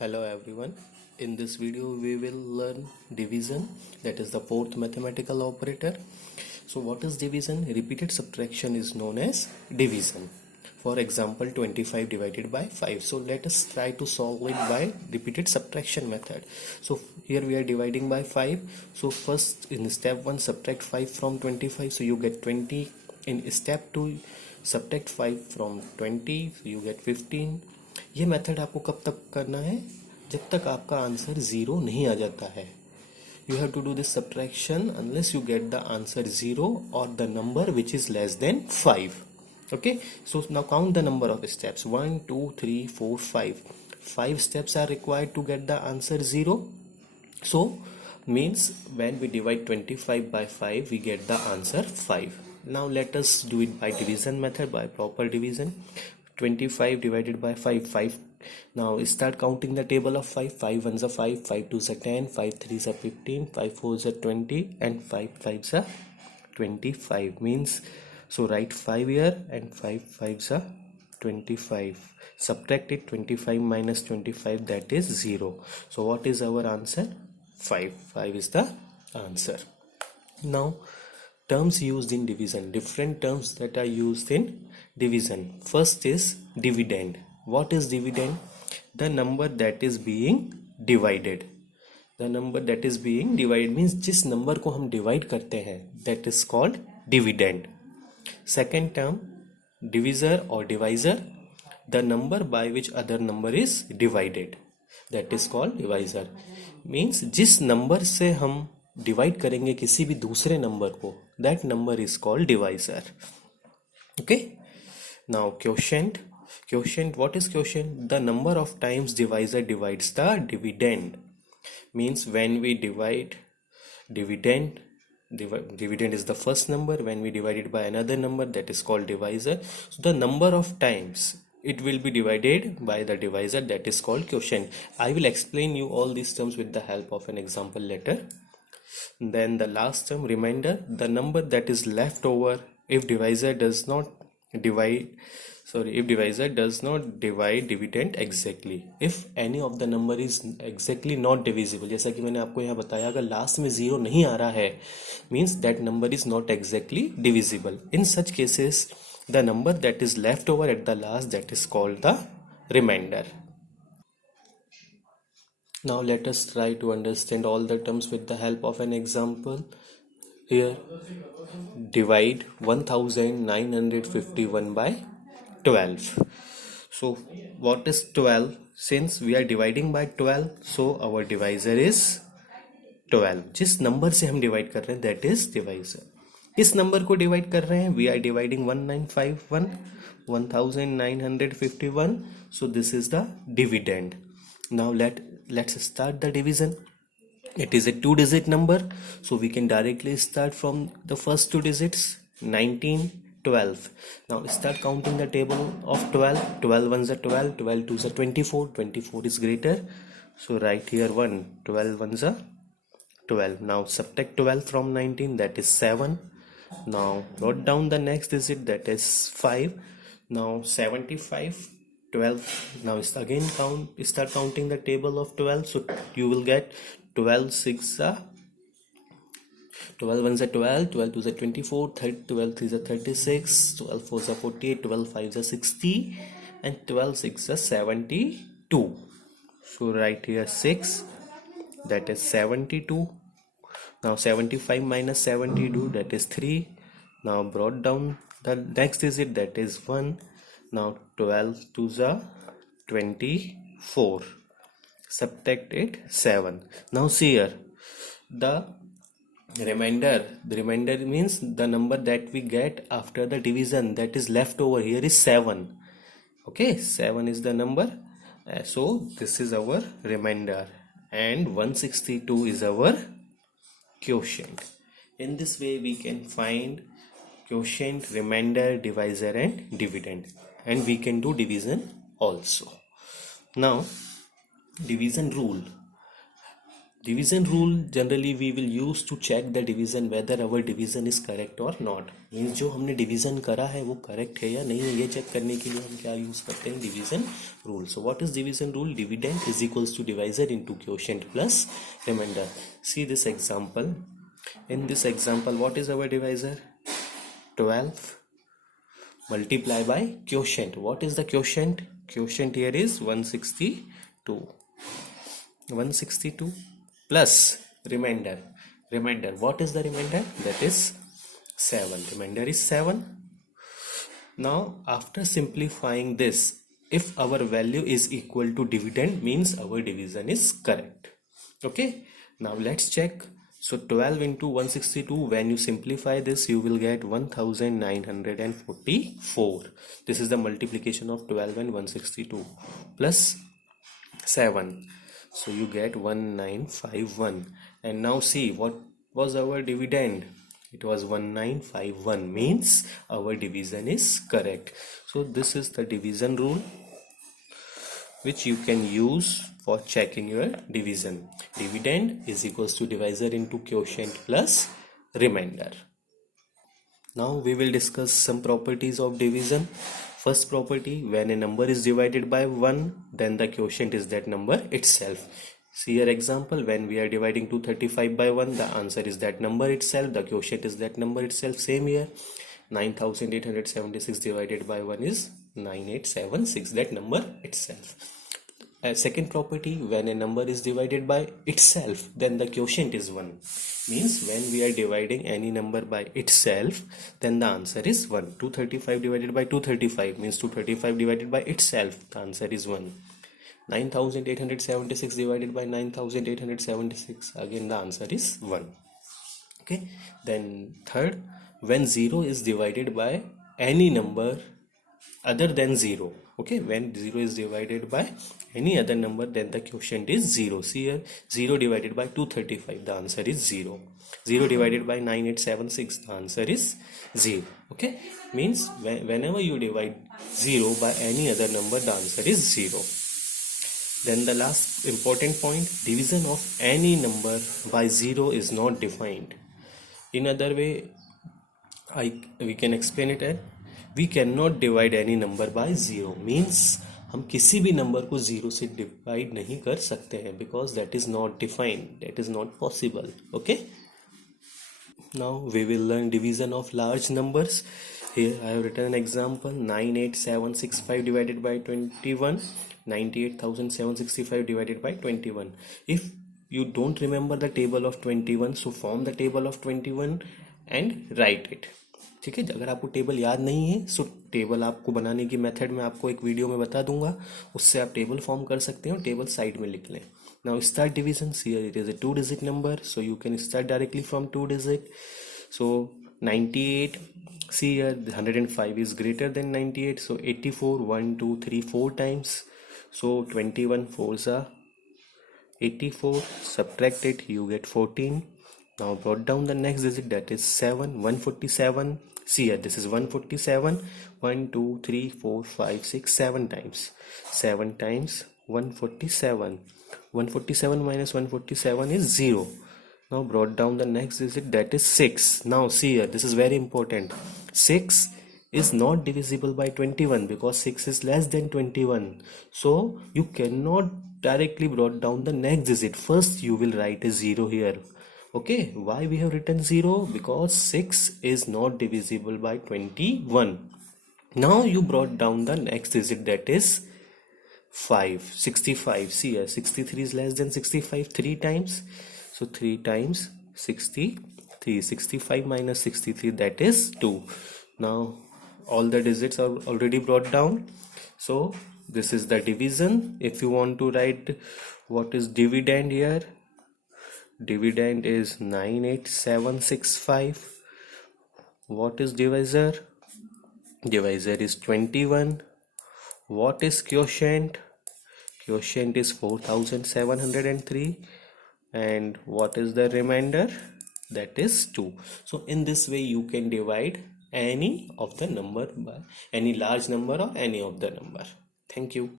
Hello everyone. In this video we will learn division, that is the fourth mathematical operator. So what is division? Repeated subtraction is known as division. For example 25 divided by 5. So let us try to solve it by repeated subtraction method. So here we are dividing by 5. So first in step 1 subtract 5 from 25, so you get 20. In step 2 subtract 5 from 20, so you get 15. ये method आपको कब तक करना है? जब तक आपका answer 0 नहीं आ जाता है. You have to do this subtraction unless you get the answer 0 or the number which is less than 5. Okay, so now count the number of steps. 1 2 3 4 5. 5 steps are required to get the answer 0. So means when we divide 25 by 5 we get the answer 5. Now let us do it by division method, by proper division. 25 divided by 5. Now start counting the table of 5. 5 ones are 5, 5 twos are 10, 5 threes are 15, 5 fours are 20, and 5 fives are 25. Means so write 5 here and 5 fives are 25. Subtract it. 25 minus 25, that is 0. So what is our answer? 5. 5 is the answer. Now terms used in division. Different terms that are used in division. First is dividend. What is dividend? The number that is being divided. The number that is being divided means जिस number को हम divide करते हैं, that is called dividend. Second term, divisor or divisor. The number by which other number is divided, that is called divisor. Means जिस number से हम divide करेंगे किसी भी दूसरे नंबर को, that number is called divisor. Okay, now quotient. Quotient, what is quotient? The number of times divisor divides the dividend. Means when we divide dividend, dividend is the first number. When we divide it by another number, that is called divisor. So the number of times it will be divided by the divisor, that is called quotient. I will explain you all these terms with the help of an example later. Then the last term, remainder, the number that is left over if divisor does not divide dividend exactly. If any of the number is exactly not divisible, जैसा कि मैंने आपको यहाँ बताया, अगर last में 0 नहीं आ रहा है, means that number is not exactly divisible. In such cases the number that is left over at the last, that is called the remainder. Now let us try to understand all the terms with the help of an example. Here, divide 1951 by 12. So what is 12? Since we are dividing by 12, so our divisor is 12. जिस number से हम divide कर रहे हैं, that is divisor. किस number को divide कर रहे हैं? We are dividing 1951. So this is the dividend. Now let's start the division. It is a 2-digit number, so we can directly start from the first 2 digits. 19, 12. Now start counting the table of 12. 12 ones are 12, 12 twos are 24, 24 is greater, so write here 1. 12 ones are 12. Now subtract 12 from 19, that is 7. Now write down the next digit, that is 5. Now 75, 12. Now again start counting the table of 12. So you will get 12 6 are 12 ones are 12, 12 twos are 24, 12 threes are 36, 12 fours are 48, 12 fives are 60, and 12 six are 72. So write here 6, that is 72. Now 75 minus 72, that is 3. Now brought down the next digit, that is 1. Now 12 twos are 24. Subtract it 7. Now see here, the remainder means the number that we get after the division, that is left over here, is 7. Okay, 7 is the number. So this is our remainder, and 162 is our quotient. In this way we can find quotient, remainder, divisor, and dividend, and we can do division also. Now division rule. Division rule generally we will use to check the division whether our division is correct or not. Means जो हमने division करा है वो correct है या नहीं है, ये check करने के लिए हम क्या use करते हैं, division rule. So what is division rule? Dividend is equals to divisor into quotient plus remainder. See this example. In this example, what is our divisor? 12 multiply by quotient. What is the quotient? Quotient here is 162. 162 plus remainder. Remainder, what is the remainder? That is 7. Remainder is 7. Now after simplifying this, if our value is equal to dividend, means our division is correct. Okay, now let's check. So 12 into 162, when you simplify this, you will get 1944. This is the multiplication of 12 and 162 plus 7. So you get 1951. And now see, what was our dividend? It was 1951, means our division is correct. So this is the division rule which you can use for checking your division. Dividend is equals to divisor into quotient plus remainder. Now we will discuss some properties of division. First property, when a number is divided by 1, then the quotient is that number itself. See your example, when we are dividing 235 by 1, the answer is that number itself, the quotient is that number itself. Same here, 9876 divided by 1 is 9876, that number itself. Second property, when a number is divided by itself, then the quotient is 1. Means when we are dividing any number by itself, then the answer is 1. 235 divided by 235 means 235 divided by itself, the answer is 1. 9876 divided by 9876, again the answer is 1. Okay, then third, when 0 is divided by any number other than 0. Okay, when 0 is divided by any other number, then the quotient is 0. See here, 0 divided by 235, the answer is 0. 0 divided by 9876, the answer is 0. Okay, means whenever you divide 0 by any other number, the answer is 0. Then the last important point, division of any number by 0 is not defined. In other way, we can explain it as we cannot divide any number by 0. Means हम किसी भी number को 0 से divide नहीं कर सकते हैं, because that is not defined, that is not possible. Okay, now we will learn division of large numbers. Here I have written an example, 98765 divided by 21, 98,765 divided by 21. If you don't remember the table of 21, so form the table of 21 and write it. ठीक है, अगर आपको table याद नहीं है, सो table आपको बनाने की मेथड मैं आपको एक वीडियो में बता दूंगा, उससे आप टेबल फॉर्म कर सकते हो, टेबल साइड में लिख लें. Now start division. Here it is a 2-digit number, so you can start directly from 2-digit. So 98, see here 105 is greater than 98, so 84, 1 2 3 4 times, so 21 4s are 84, subtract it, you get 14. Now brought down the next digit, that is 7. 147, see here, this is 147, 1 2 3 4 5 6 7 times, 7 times 147. 147 minus 147 is 0. Now brought down the next digit, that is 6. Now see here, this is very important. 6 is not divisible by 21 because 6 is less than 21. So you cannot directly brought down the next digit. First you will write a 0 here. Okay, why we have written 0? Because 6 is not divisible by 21. Now you brought down the next digit, that is 5. 65, see here, 63 is less than 65 3 times, so 3 times 63. 65 minus 63, that is 2. Now all the digits are already brought down, so this is the division. If you want to write what is dividend here, dividend is 98765. What is divisor? Divisor is 21. What is quotient? Quotient is 4703. And what is the remainder? That is 2. So in this way you can divide any of the number by any large number or any of the number. Thank you.